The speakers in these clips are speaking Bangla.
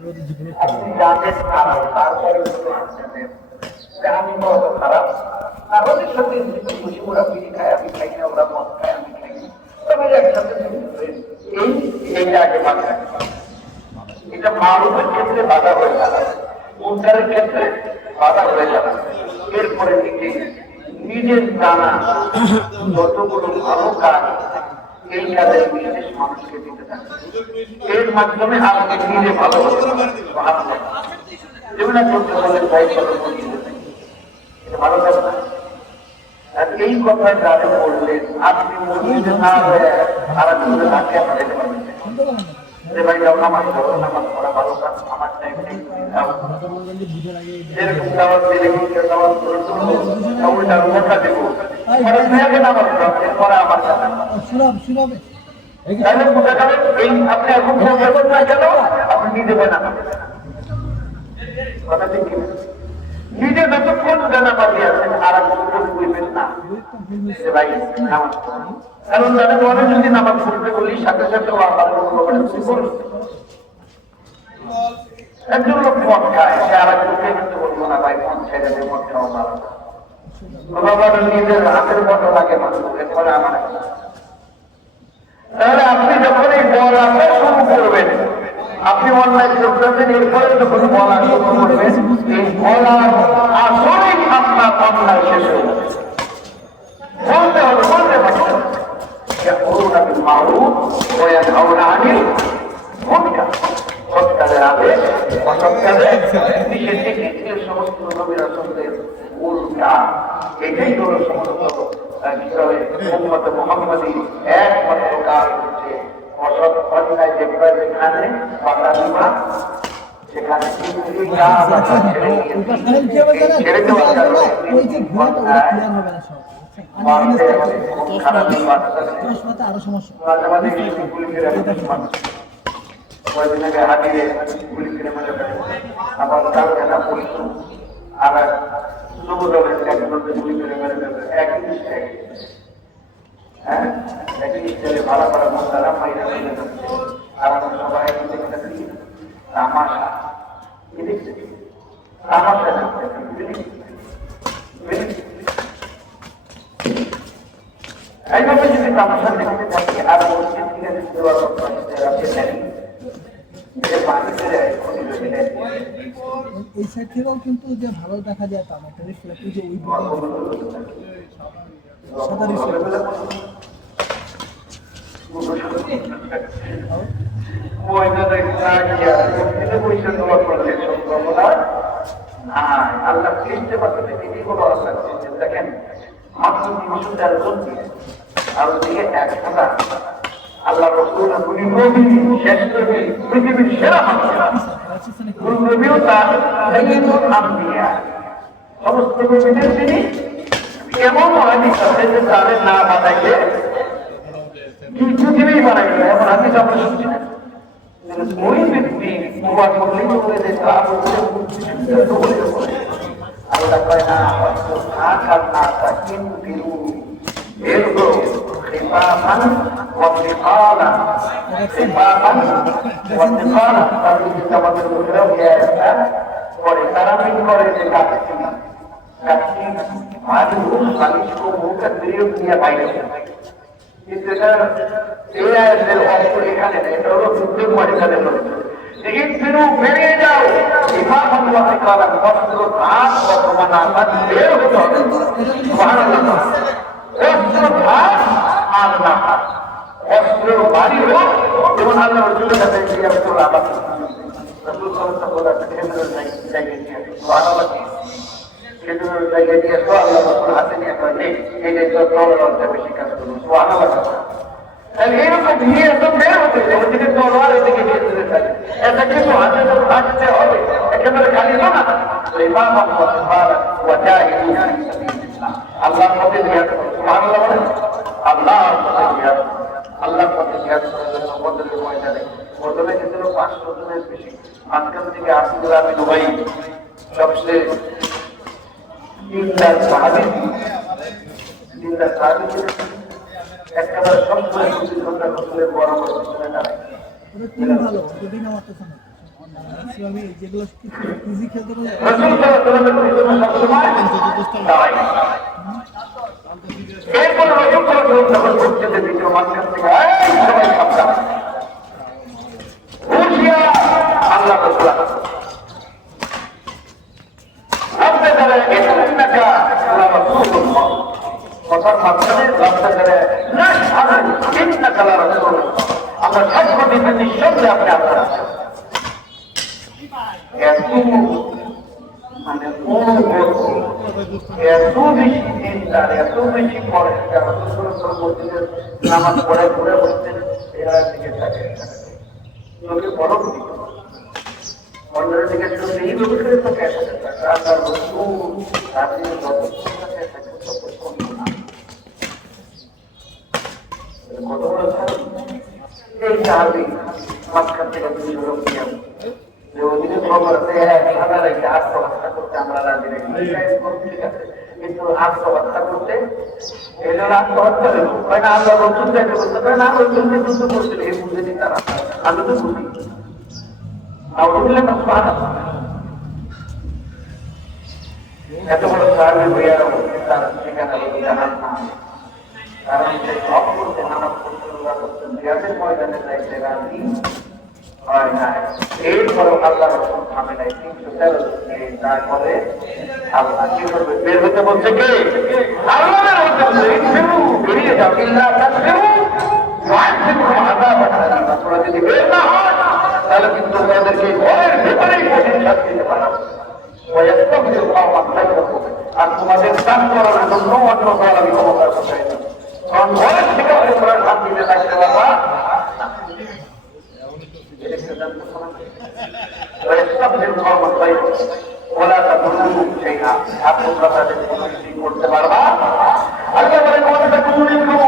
আপনি জানেন খারাপ, তারপরে আমি বড় খারাপ আর ওদের সাথে খুশি, ওরা বিড়ি খায় আমি খাই না, ওরা মদ খায় আমি খাই না, তবে একসাথে এইটা আগে মাথায় রাখতে। এটা মারুফের ক্ষেত্রে বাধা হয়ে দাঁড়াবে, মুনকারের ক্ষেত্রে বাধা হয়ে দাঁড়াবে। এরপরে দিকে নিজের জানা যতগুলো ভালো কাজ এই কাজের বিশেষ মানুষকে দিতে থাকে, এর মাধ্যমে আপনি নিজে ভালো হতে পারেন। যেমন করতে বলে ভালো কাজ না। আর এই কথায় যারা বললেন আপনি মসজিদে না হয়ে আর একজনের নাকে আপনি যেতে পারবেন যে ভাই যাও নামাজ পড়ো, নামাজ পড়া ভালো কাজ, আমার টাইম যেরকম দাওয়াত দিলে দাওয়াত করে উল্টার মোটা দেবো নামাজ পড়া আমার কাছে আপনি এখন না কেন আপনি নিজে বানাবেন কথা ঠিক নিজে যতক্ষণ জানা পাঠিয়ে আছেন আর বুঝবেন না ভাই নামাজ পড়েন। কারণ যারা বলে যদি নামাজ পড়তে বলি সাথে সাথে একজন লোক মদ খায়, সে আর একজনকে কিন্তু বলবো না ভাই মদ ছেড়ে দেবে, মদ খাওয়া ভালো না, নিজের হাতের মতো লাগে মানুষ এরপরে আমার। তাহলে আপনি যখন এই বলা শুরু করবেন, আপনি অনলাইন করতেছেন, এরপরে যখন বলা শুরু করবেন এই বলার আসলেই আপনার অন্যায় শেষ হয়ে যাবে। বলতে হবে, বলতে পারছেন সৎকারের আদেশ অসৎকারের নিষেধের সমস্ত নবীর রাসূলদের উল্টা। এটাই হলো সমস্ত বিষয়ে উম্মত মুহাম্মাদী একমাত্র কাজ হচ্ছে অসৎ অন্যায় যেখানে বাধা দিবা সেখানে ছেড়ে দেওয়া আরো সমস্যা হাতিয়ে গুলি ফিরে মজা করে আবার কালখানা পরিশ্রম আবার যুবদলের একজনকে গুলি করে মেরে দেবে একই স্টাইল। হ্যাঁ, একই স্টাইলে ভাড়া ভাড়া মন্দারা মাইরা মেরে যাচ্ছে। আর আমরা সবাই দেখতেছি তামাশা, কি দেখছি তামাশা এইভাবে যদি তামাশা দেখতে থাকি আর মসজিদ থেকে যদি দেওয়া এই সাইড থেকেও কিন্তু যে ভালো দেখা যায় তা না, রিফ্লেক্ট যে ওই সাদা রিফ্লেক্ট আল্লাহ চিনতে পারছেন এগুলো আল্লাহ দেখেন মাত্র 313 জন দিয়ে আর ওদিকে 1000 আল্লাহ রাসূল উনি নবী, শেষ নবী, পৃথিবীর সেরা মানুষ। কোন নবীও তার সাইয়্যিদুল আম্বিয়া, সমস্ত নবীদের তিনি এমন হয়নি যে তাদের না বানাইলে কি পৃথিবী বানাইল। এমন হাদিস আমরা শুনছি না। ওই ব্যক্তি দোয়া করলেই বলে যে আল্লাহ কয় না না কিন্তু এরকম خفافا وثقالا خفافا وثقالا তাহলে যদি আমাদের লোকেরাও করে তারা মিন করে যে কাছে মানুষ মানুষকে মুখে বেরিয়ে দিয়ে বাইরে, কিন্তু এটা এই আয়াতের অর্থ এখানে এটা হলো যুদ্ধের ময়দানে বেরিয়ে যাও বের হতে হবে। অস্ত্রের বাড়ি হোক যেমন আল্লাহ রসুলের কাছে খেজুরের জায়গায় নিয়ে আসবো, আল্লাহ রসুল হাতে নিয়ে বেশি কাজ করবো। এইরকম নিয়ে এত বের হতে ওদিকে তলোয়ার এদিকে খেজুরের থাকে, এটা কিন্তু হাতে তো থাকতে হবে, একেবারে খালি না। আল্লাহর পথে জিহাদ করো, সুবহানাল্লাহ বলেন, আল্লাহর পথে জিহাদ করো, আল্লাহর পথে জিহাদ করার জন্য বদরের ময়দানে বদরে গেছিল 500 জনের বেশি। মাঝখান থেকে আব্দুল্লাহ বিন উবাই সবচেয়ে দিনদার সাহাবী একেবারে সবসময় রসুলের বড় বড় পিছনে দাঁড়ায়। আমি যেগুলো ইজি খেলতে পারি রাসূল সাল্লাল্লাহু আলাইহি ওয়াসাল্লাম সবসময় দাঁড়ায়। এরপর রাসূল সাল্লাল্লাহু আলাইহি ওয়াসাল্লাম মসজিদের ভিতরে মাঝখান থেকে সবাই সাবধান হুঁশিয়ার আল্লাহ রাসূল আপনি যারা ইন্নাকা রাসূলুল্লাহ কথার মাধ্যমে রাস্তা করে না ইন্নাকা রাসূলুল্লাহ আমরা সাক্ষ্য দিতে নিঃসন্দেহে আপনি আপনারা এত মানে এত বেশি চিন্তার এত বেশি পড়াশোনা মসজিদের নামাজ পড়ে ঘুরে বসছেন এরা দিকে থাকে লোকে বড় অন্যের দিকে শুধু এই লোকের তো ক্যাশে থাকে আপনার বস্তু আপনি কত বড় এই সাহাবি মাঝখান থেকে দুই লোক নিয়ে যে ওদিকে খবর সাদা রেখে আত্মহত্যা করতে আমরা রাজি রেখে ঠিক আছে কিন্তু আত্মহত্যা করতে এই জন্য আত্মহত্যা দেবো না আমরা রসুন দেখে বলতে পারি না রসুনকে যুদ্ধ করছিল এই বুঝেনি তারা আমি তো বুঝি এত বড় সাহাবি হইয়া তার সেখানে জানান না কারণ সেই সব করতে নামাজ পড়তে জিহাদের ময়দানে যাইতে রাজি হয় না। এরপরে আল্লাহ রসুল থামে নাই 313 তারপরে আল্লাহ কি করবে বের হতে বলছে কে আল্লাহ বেরিয়ে যাও ইল্লা তাসবিরু তোরা যদি বের না হয় তাহলে কিন্তু তোমাদেরকে ঘরের ভেতরেই কঠিন শাস্তি দিতে পারো আর তোমাদের কাজ করার জন্য অন্য দল আমি ক্ষমতা বসাই না কারণ ঘরের থেকে তোমরা শান্তিতে থাকতে পারবা ওরা তাদের সেইনা আপনারা তাদের করতে পারবা আগে বলে কোনটা কোন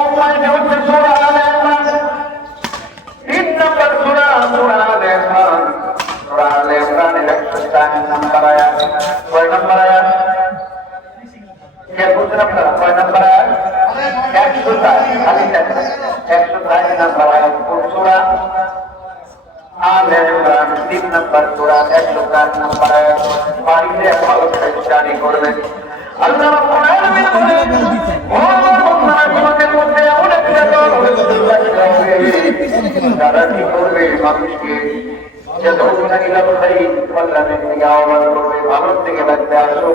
অনলাইনে হচ্ছে সূরা আল-ইমরান 3 নম্বর সূরা আল-ইমরান সূরা আল-ইমরানের 104 নম্বর আয়াত কয় নম্বর আয়াত কে বুঝছেন আপনারা কয় নম্বর আয়াত 104 খালি 104 নম্বর আয়াত কোন সূরা আল-ইমরান 3 নম্বর সূরা 104 নম্বর আয়াত বাড়িতে ভালো চেষ্টানি করবেন আল্লাহ রাব্বুল আলামিন বলেন ও তোমাদের মধ্যে এমন একটা দল যারা কি করবে মানুষকে যতক্ষণ ইলাল খাইর কল্যাণের দিকে আহ্বান করবে ভালোর দিকে লাগবে আসো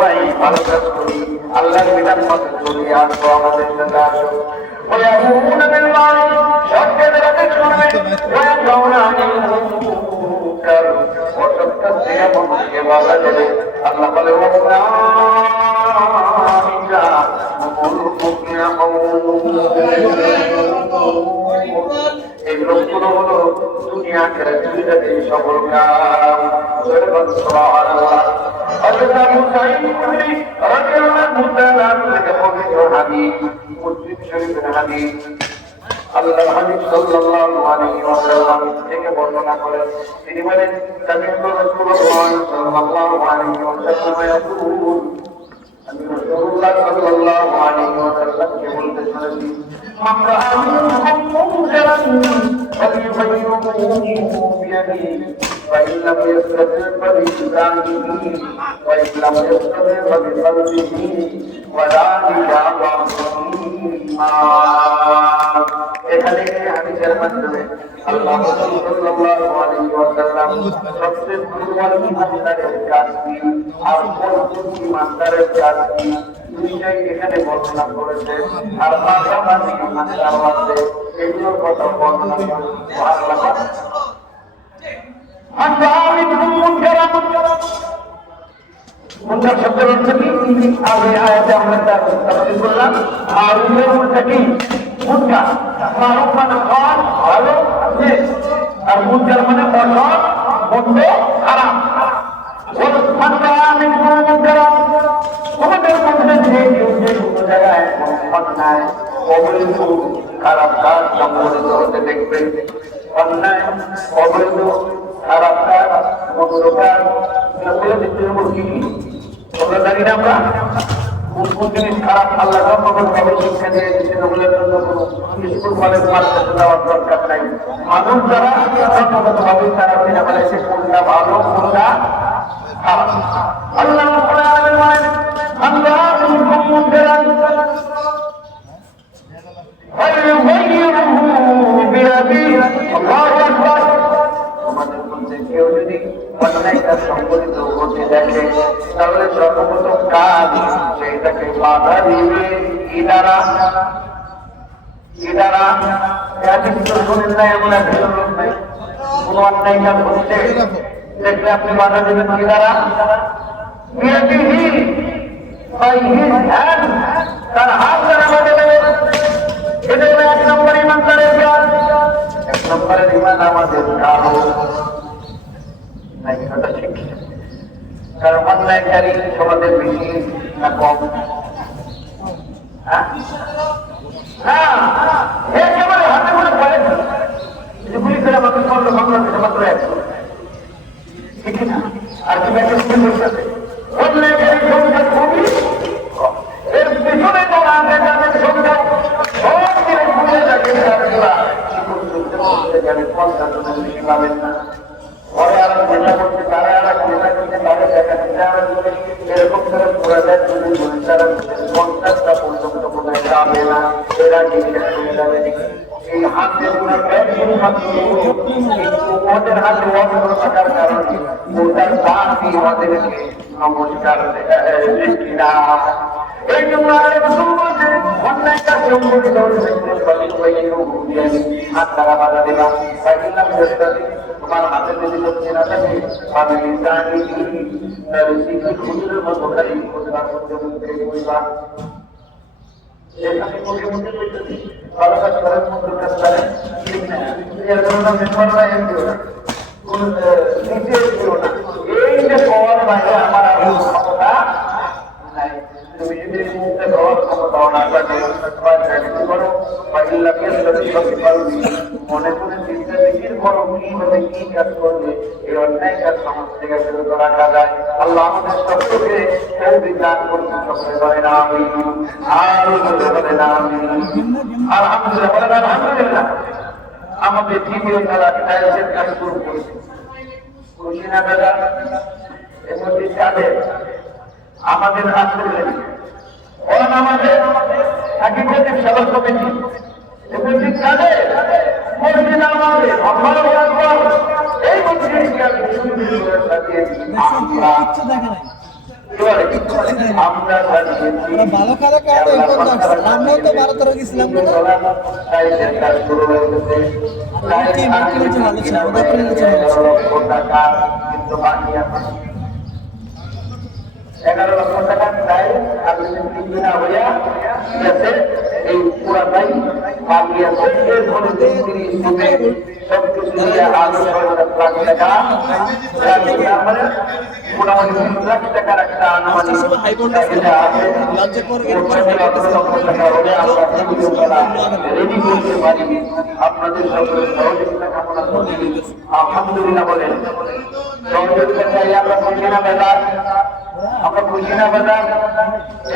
ভাই ভালো কাজ করি আল্লাহর বিধান মতো চলি আসবো আমাদের সাথে আসো ويأمرون بالمعروف شرط ذلك وينهون عن المنكر وتستسلم بالعبادة الله قال এই লোকগুলো হলো দুনিয়া ছেড়ে দুনিয়াতে সফল কাম সুবহানাল্লাহ আল্লাহ মুসাইদ কুলি রাদিয়াল্লাহু তাআলা থেকে পবিত্র হাদিস মুসলিম শরীফের হাদিস আল্লাহর হাবিব সাল্লাল্লাহু আলাইহি ওয়াসাল্লাম থেকে বর্ণনা করেন তিনি বলেন সামি'তু রাসূলুল্লাহ সাল্লাল্লাহু আলাইহি ওয়াসাল্লাম ইয়াকুল আমি রাসূলুল্লাহ সাল্লাল্লাহু আলাইহি ওয়াসাল্লাম কে বলতে শুনেছি মান রাআ মিনকুম মুনকারান ফালইউগাইয়িরহু বিয়াদিহি فإن لم يستطع فبلسانه وإن لم يستطع فبقلبه وذلك أضعف الإيمان এখানে হাদিসের মাধ্যমে আল্লাহ রাসূল সাল্লাল্লাহু আলাইহি ওয়াসাল্লাম সবচেয়ে দুর্বল ইমানদারের কাজ কি আর কোন ইমানদারের কাজ কি দুইটাই এখানে বর্ণনা করেছে আর পাশাপাশি ইমানদার মধ্যে এগুলোর কথা বর্ণনা করেছে আল্লাহ মুনকার শব্দের অর্থ কি আগে আয়াতে আমরা তাফসীর করলাম মারুফের উল্টা কি মুনকার মারুফ মানে সৎ ভালো আছে আর মুনকার মানে অসৎ মন্দ খারাপ তোমাদের মধ্যে যে কেউ যে কোনো জায়গায় অন্যায় অবৈধ খারাপ কাজ সংঘটিত হতে দেখবেন অন্যায় অবৈধ খারাপ কাজ মন্দ কাজ বলে দিতে হবে কি আমরা জানি না আমরা কোন জিনিস খারাপ আল্লাহ জন্মগতভাবে শিক্ষা দিয়ে দিচ্ছেন ওগুলোর জন্য কোনো স্কুল কলেজ মাদ্রাসা যাওয়ার দরকার নাই। মানুষ যারা জন্মগতভাবে তারা চিনে ফেলেছে কোনটা ভালো কোনটা খারাপ। আল্লাহ রাব্বুল আলামিন বলেন আল্লাহ মুনকারান ফায়ুগাইয়িরুহু বিয়াদিহি আল্লাহু আকবার। আমাদের মধ্যে কেউ যদি অন্যায় কাজ সংঘটিত হতে দেখে তাহলে সর্বপ্রথম কাজ সেইটাকে বাধা দিবে কি দ্বারা? কি দ্বারা? শোনেন নাই এমন একজন লোক নাই কোন অন্যায় কাজ হচ্ছে দেখলে আপনি বাধা দেবেন কি দ্বারা? বিয়াদিহি, by his hand, তার হাত দ্বারা বাধা দেবেন। এটা হলো এক নম্বর ইমানদারের কাজ। এক নম্বরের ইমান আমাদের কারো নাই, এটা ঠিক। কারণ অন্যায়কারী সমাজের বেশি না কম? একেবারে হাতে করে বলেন পুলিশ করে আমাকে করলো বাংলাদেশে মাত্র একশো, ঠিক না? আর কি ব্যাংকে বসে অন্যায়কারী সংখ্যা খুবই কম। এর পিছনে তো আমাদের সংখ্যা সব দিনে ঘুরে যাবে। পঞ্চাশ জনের বেশি পাবেন না। ঘরে আর নেতা করছে তারা আর নেতা করছে তাদের দেখা দিতে এরকম করে ঘোরা যায় যদি তারা 50টা পর্যন্ত বোধহয় যাবে না। এরা নিজের চলে যাবে। এই হাতে ওদের হাতে অস্ত্র থাকার কারণে ওটার বাকি ওদেরকে নমস্কার না। এই জন্য অন্যায় কাজ সংগঠিত হাত দ্বারা বাধা দিলাম তোমার হাতে যদি করছে না থাকে আমি খুচরোর মতো খাই খুচরা করতে মুখে বইবা এখানে মুখে মুখে বইতেছি ভালো কাজ করেন মন্দির কাজ করেন ঠিক না? এর জন্য মেম্বাররা এম দিও না, কোন নিজে দিও না। এই যে পাওয়ার বাইরে আমার আর ক্ষমতা নাই। তুমি যদি মুখে পাওয়ার ক্ষমতা না থাকে কি করো মনে করে চিন্তা বিচির করো কিভাবে কি কাজ করবে এই অন্যায় কাজ সমাজ থেকে বিরত রাখা যায়। আল্লাহ আমাদের সকলকে তৌফিক দান করতে সকলে বলেন আমিন। আর বলেন আমিন। আলহামদুলিল্লাহ বলেন আলহামদুলিল্লাহ। আমাদের দ্বিতীয় তারা টাইলসের কাজ শুরু করেছে। খুশি না বেলা এমনি তাদের আমাদের হাত তুলে বলেন আমাদের একিকতিক সেবা কমিটি এমনি তাদের মসজিদ আমাদের আল্লাহু আকবার। এই মসজিদকে আমি সুন্দর করে সাজিয়েছি আমরা আমরা সাজিয়েছি ভালো খারাপ কারণে আমরাও তো 12 গেছিলাম না। টাইলসের কাজ শুরু হয়েছে। কিন্তু বাকি আছে 11 লক্ষ টাকা প্রায় আপনি কিনা হইয়া গেছে। এই পুরাটাই বাকি আছে। এর ফলে 30 দিনে সবকিছু মিলে আরো 6 লাখ টাকা মানে মোটামুটি 3 লাখ টাকার একটা আনুমানিক চাহিদা আছে। রেডি করতে পারি। আপনাদের সকলের সহযোগিতা কামনা করি। আলহামদুলিল্লাহ বলেন সহযোগিতা চাই। আমরা খুশি না বেজার? আমরা খুশি না বেজার?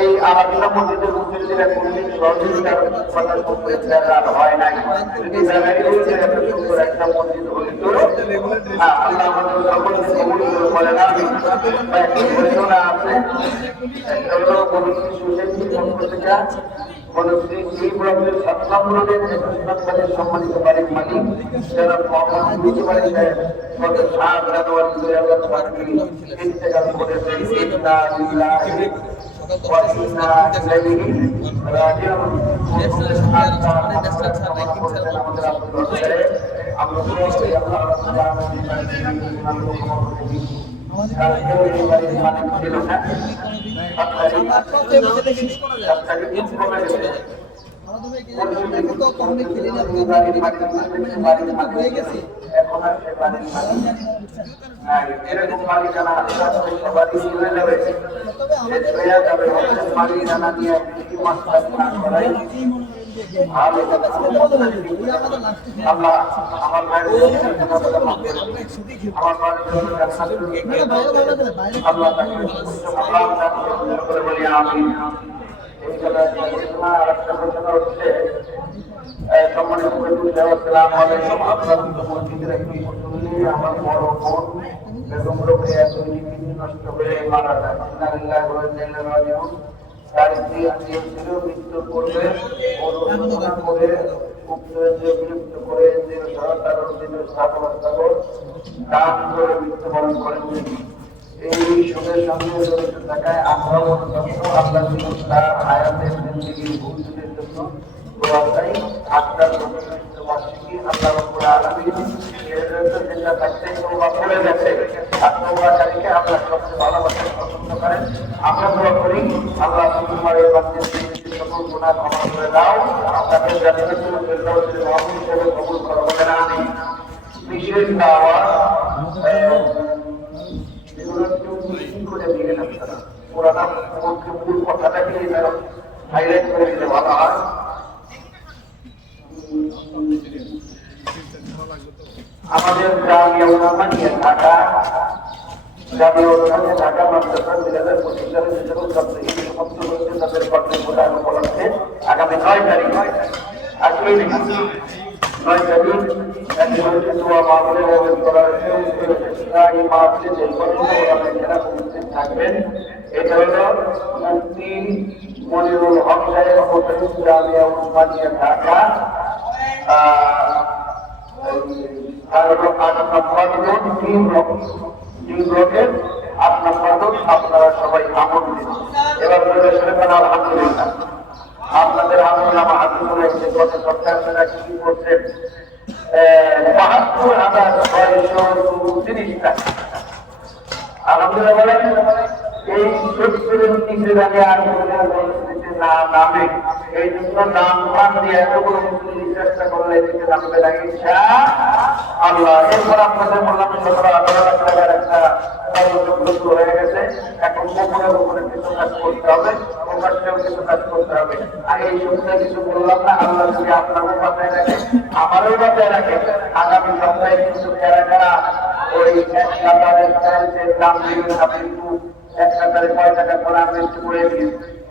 এই আলোচনা মসজিদের মধ্যে যেটা করলেন সহযোগিতার কথা আর হয় নাই। যদি একটা মসজিদ হইতো আল্লাহ আমাদের সকলকে কবুল করে বলেন আমিন। ঘোষণা আছে সম্মানিত বাড়ির মালিক যারা গত 7 জানুয়ারি 2025 ইন্তেকাল করেছেন। এরকম মালিকানা সবারই চলে যাবে। মালিকানা নিয়ে আল্লাহ আমার ভাইয়ের আমার আল্লাহ তাকে করে বলি আমি এই আরেকটা ঘোষণা হচ্ছে সম্মানিত আসসালামু আলাইকুম আপনার মসজিদের একটি মুসল্লি আমার বড় বোন বেগম রোকেয়া দৈনিক নষ্ট হয়ে মারা যায় তার স্ত্রী ছিল মৃত্যু করবে অনুশোচনা করে বিলুপ্ত করে সরকার স্থাপন দান করে মৃত্যুবরণ করেন এই সঙ্গে সঙ্গে জড়িত থাকায় আমরাও আল্লাহ তার হায়াতের জিন্দেগির ভবিষ্যতের জন্য দোয়া চাই আত্মার বার্ষিকী আল্লাহ রাব্বুল আলামিন যেটা থাকতে তওবা করে গেছে আর তওবাকারীকে আল্লাহ সবচেয়ে ভালোবাসেন পছন্দ করেন আমরা দোয়া করি আল্লাহ তোমার এই বান্দার সকল গুনাহ ক্ষমা করে দাও তাদের জান্নাতুল ফেরদাউসের মাহফিল হিসেবে কবুল করো বলেন আমিন বিশেষ দাওয়াত এগুলো একটু করে দিলেন আপনারা পুরানা মূল কথাটাকে হাইলাইট করে দিলে ভালো হয় আমাদের জামিয়া উলামায়ে ঢাকা মাদ্রাসা 2025 সালে যে সকল ছাত্রী সমাপ্ত হয়েছে তাদের কর্মসূচি উপলক্ষে আগামী 9 তারিখ আজকে 9 তারিখ একজন দোয়া মাহফিলের আয়োজন করা হয়েছে এই মাহফিলে যে ওলামায়েরা উপস্থিত থাকবেন এটা হলো মুফতি মনিরুল হক সাহেব মুফতি জামিয়া উলামায়ে ঢাকা আপনারা সবাই আমন্ত্রিত এবার আলহামদুলিল্লাহ আপনাদের গত সপ্তাহে আপনারা কি করছেন ৭২,৬৩০ টাকা আলহামদুলিল্লাহ বলেন এই ৭০-এর নিচে দাঁড়িয়ে আর না নামে এই জন্য নাম দিয়ে এতগুলো চেষ্টা করলে এদিকে নামবে না ইনশাআল্লাহ এরপর আপনাদের বললাম ১৭-১৮ লাখ টাকার একটা সর্বযোগ্য হয়ে গেছে এখন গোপনে কিছু কাজ করতে হবে প্রকাশ্যেও কিছু কাজ করতে হবে আর এই সপ্তাহে কিছু বললাম না আল্লাহ যদি আপনারও বাঁচায় রাখে আমারও বাঁচায় রাখে আগামী সপ্তাহে কিন্তু কারা ওই এক কাতারের দাম দিবেন আপনি একটু এক কাতারে ৬ টাকা করে আপনি একটু করে দিন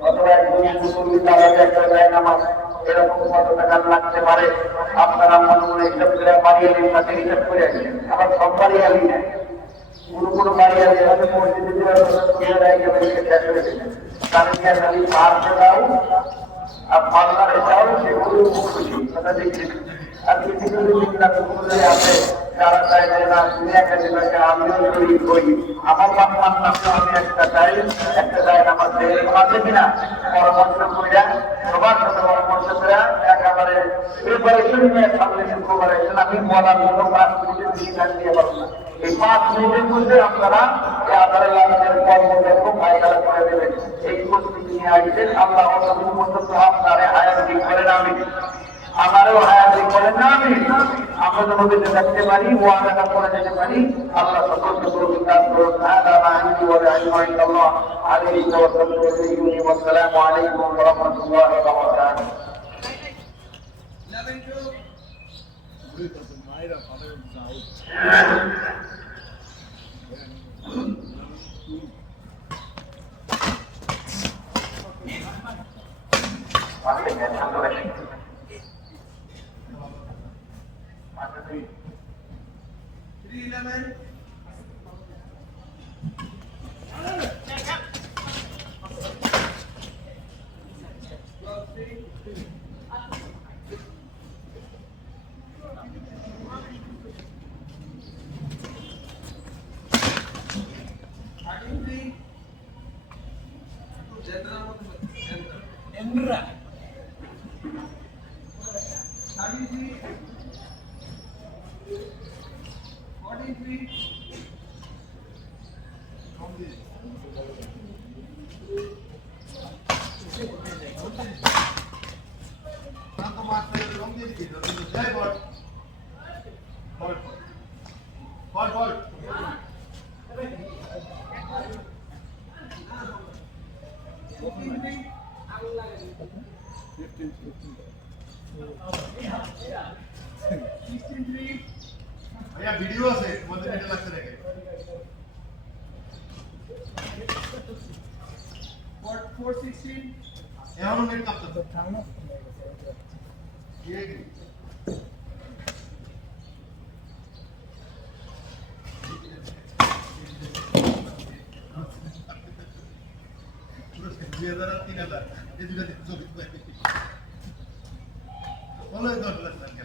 অথবা একজন মুসল্লি তারা একটা যায় নামাজ এরকম কত টাকা লাগতে পারে আপনারা মনে মনে হিসাব করে বাড়িয়ে দিন সাথে হিসাব করে আসেন আবার সব বাড়িয়ে আনি না কোনো বাড়িয়ে আনি এভাবে মসজিদে শেষ হয়ে গেছে তাদের খালি মারতে দাও আর পাল্লারে যাও সেগুলো খুশি কথা দেখছি আর কিছু আছে যারা চাই যে না তুমি একটা জিনিসকে আমিও শরীর করি আমার বাপমার নামে আমি একটা চাই আমার এরকম আছে কিনা পরামর্শ করিয়া সবার সাথে পরামর্শ করে একেবারে প্রিপারেশন নিয়ে সামনে শুক্রবার এসেছেন আমি বলার জন্য 5 মিনিটের বেশি টাইম দিয়ে পারবো না এই 5 মিনিটের মধ্যে আপনারা এই আধারের লাভের কর্মযোগ্য ফায়দা করে দেবেন এই প্রস্তুতি নিয়ে আসছেন আল্লাহ অতদিন পর্যন্ত আপনারা হায়াত দিক করেন আমি আমারও হায়াত করেন না আমরা যেন বেঁচে থাকতে পারি ওয়াদাটা করে যেতে পারি আল্লাহ সকলকে পুরস্কার করুন হাদা মা ইনদি ওয়া ইলমু ইনদাল্লাহ আলাইহি তাওয়াক্কালতু ওয়া ইলাইহি ওয়া আসসালামু আলাইকুম ওয়া রাহমাতুল্লাহি ওয়া বারাকাতুহু ভিডিও আছে তোমাদের ভিডিও লাগছে দেখে পট 416 এমন নেট কাপটা তো থামনা কি কি পুরস্কার 2000 3000 এই দুটো ছবি বলে দশ লাখ টাকা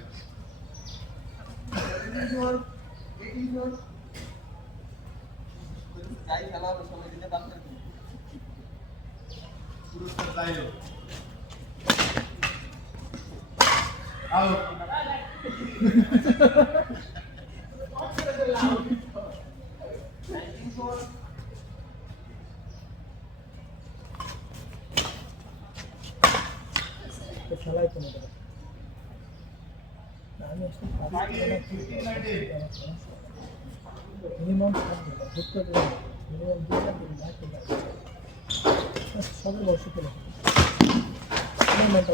যাই খেলা হবে সময় দিতে পারতেন পুরস্কার চাইলো আউট তো খেলাই কোনো কথা আমি আসলে মিনিমাম ঢুকতে মিনিমাম 2 সবের বয়স পেলে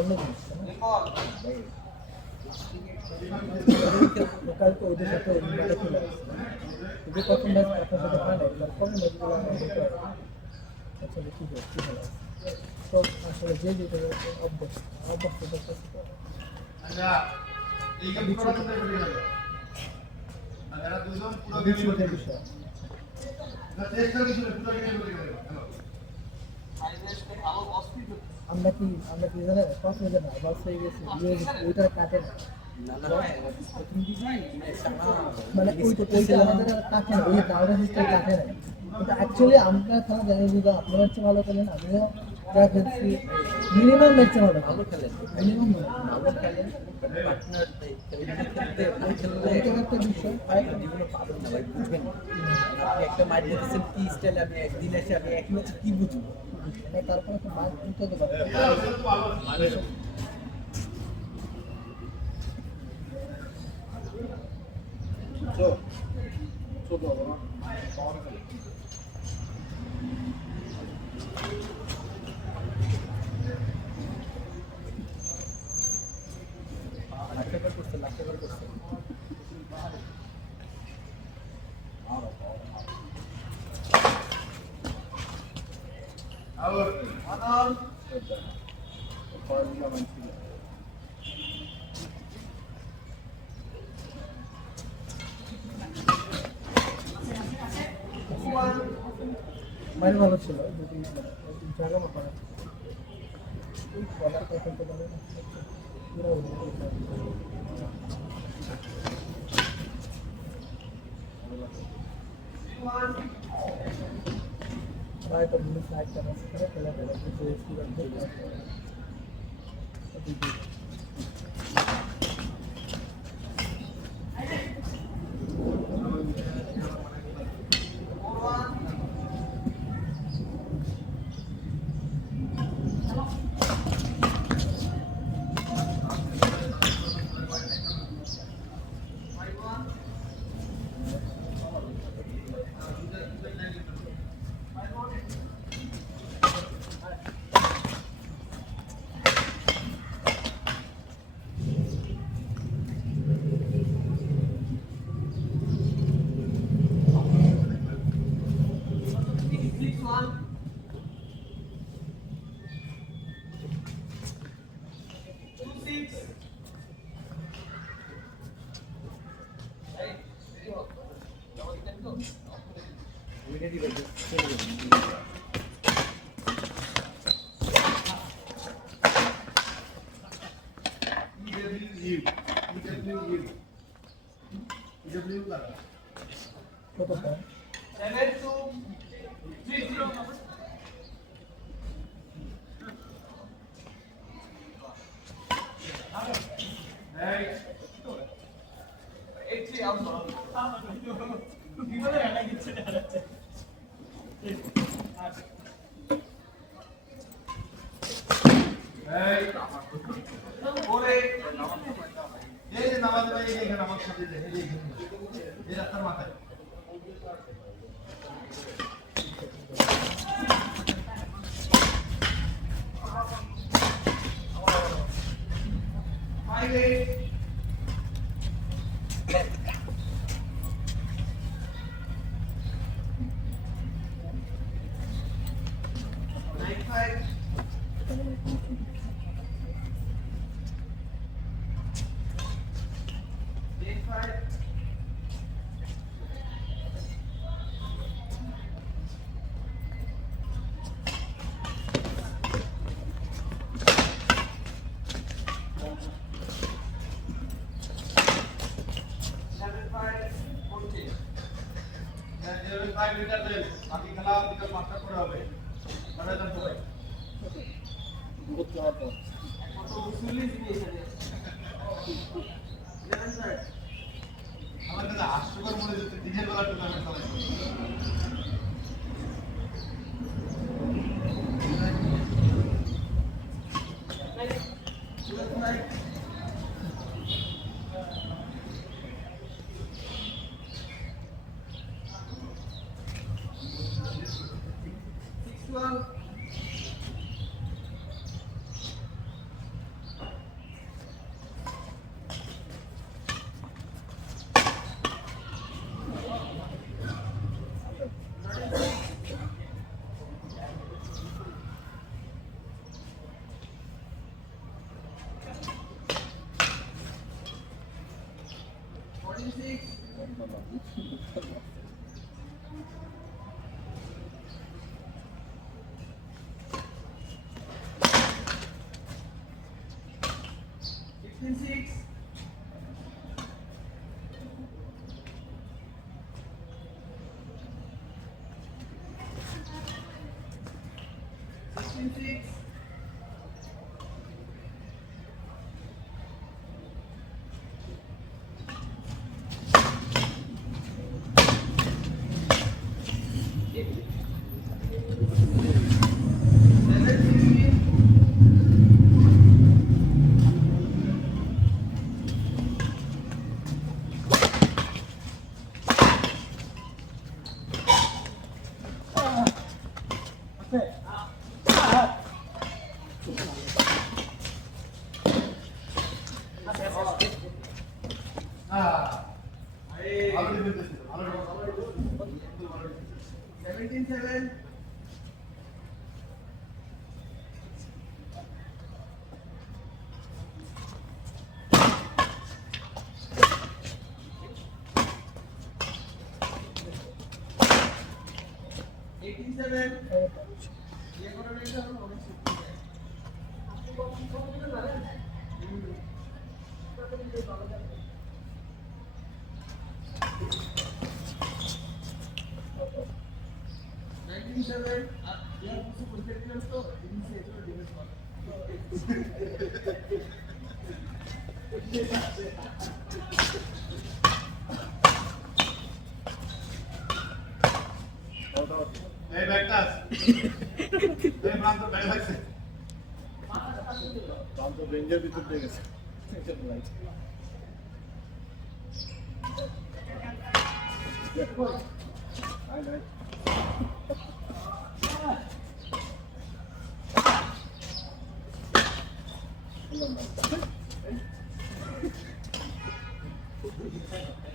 অন্য জিনিস কাল তো ওদের সাথে ম্যাচে খেলে আসছে ওদের প্রথম ম্যাচ আপনার সাথে হয় না পরের ম্যাচগুলো আমাদের আসলে কী খেলা তো আসলে যে যেটা অভ্যাস আচ্ছা এই গেম পুরো করতে পারি না আর এরা দুজন পুরো গেম বিষয় না চেষ্টা কিছু না পুরো গেম করে গেল ফাইনালে ভালো অস্থির আমরা কি জানেন কত হয়ে না বাস হয়ে গেছে ওইটা কাটে না মানে ওইটা আমাদের কাটে না ওই দাওয়া সিস্টেম কাটে না কিন্তু অ্যাকচুয়ালি আমরা খেলা জানি যে আপনার হচ্ছে ভালো খেলেন আমিও যা খেলছি মিনিমাম ম্যাচে ভালো খেলেন মিনিমাম ভালো খেলেন একটা বিষয় একটা মাইট দিতেছেন কি স্টাইলে আমি একদিন এসে আমি এক ম্যাচে কি বুঝবো তারপরে তো মাছ দিতে হবে আউট মানে ভালো ছিল যদি জায়গা মতো ওই বলার কথা তো বলে হয়তো মনে ফ্লাইটটা নষ্ট করে খেলা খেলা কত পয়েন্ট 7-2-3-0 এই যে নামাজ ভাই এখানে আমার সাথে এই রাস্তার মাথায় 5 লিটার দেন বাকি খেলা বিকাল 5টা করে হবে মানে দেন সবাই করতে হবে কত উসুলি জিনিস আছে আমাদের 800 করে মনে হচ্ছে দিনের বেলা টুর্নামেন্ট হবে ভালো ডিফেন্স ছিল ভালো 17-7 এই ব্যাগটা এই প্রান্ত ব্যাগ আছে প্রান্ত রেঞ্জের ভিতর দিয়ে গেছে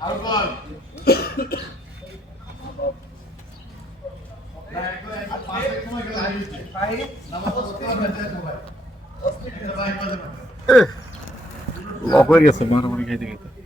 আর বল না একটু 5 মিনিট সময় গেল হারিয়েছে নামাজ পড়তে হবে সবাই ভাই মাঝে মাঝে লক হয়ে গেছে মারামারি খাইতে খাইতে